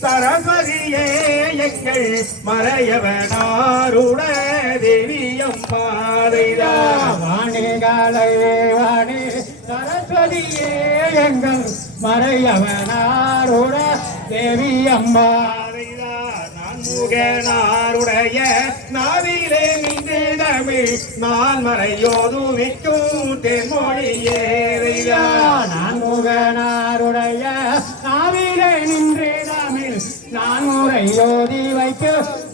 சரஸ்வதியே எங்கள் மறையவனாருட தேவியம் பாதைதா. வாணிகாலை வாணி சரஸ்வதியே எங்கள் மறையவனாருட தேவி அம்மா பாதைதா. நான் முகனாருடைய நாவிலே நின்று தமிழ் நான் மறையோதுவிக்கும் தென்மொழியேறையா நான் முகனாருடைய நாவிலே நின்று நான் முறையோதி வைக்க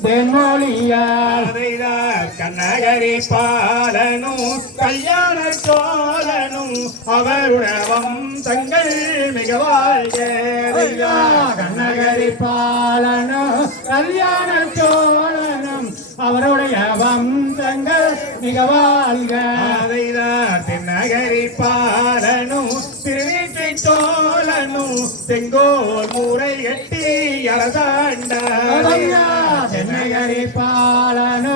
தென்மொழியால் பாதைதா கண்ணகரி பாலனும் கல்யாண சோழனும் அவருடவம் தங்கள் மிக வாழ்க்கையா கண்ணகரி பாலனும் கல்யாண சோழனும் அவருடைய வம்சங்கள் மிக வாழ்க. தென்னகரி திருநீற்றை சோழனும் செங்கோல் கட்டி ஐயா, அரசாண்ட தென்னகரி பாலனு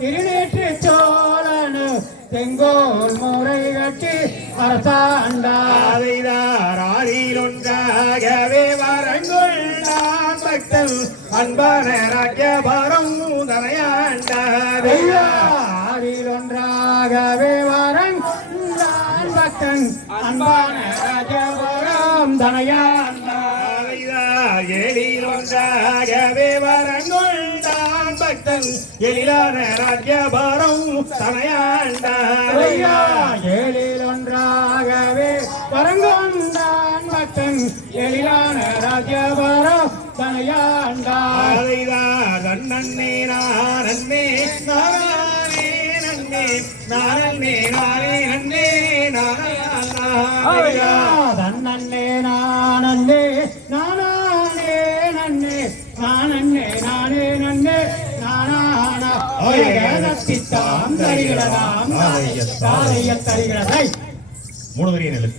திருநேற்று சோழனு செங்கோல் முறை கட்டி அரசாண்டார். பாதைதார் ஆறில் ஒன்றாகவே வரங்கொள்ளான் பக்தன் அன்பான ராஜ்யபாரம் தனையாண்டார் ஐயா, ஆறில் ஒன்றாகவே வரன் பக்தன் அன்பான ராஜபுரம் தனையாண்டார் பாதைதார் ஏழில் ஒன்றாகவே வரங்கொள்ளான் பக்தன் எழிலான ராஜ்யபாரம் தனையாண்டார் ஐயா, ஏழில் ஒன்றாகவே வரங்கொண்டான் பக்தன் எழிலான ராஜபுரம் தனையாண்டார் அதைதார் தன்னே நானே நன்னே நானே நானே நன்னே ஐயா, நன்னே நானன்னே நானே நன்னே நானானா தாம் தருகிறதாம் தாரைய தருகிறதை மூணு வரி நெல்லு.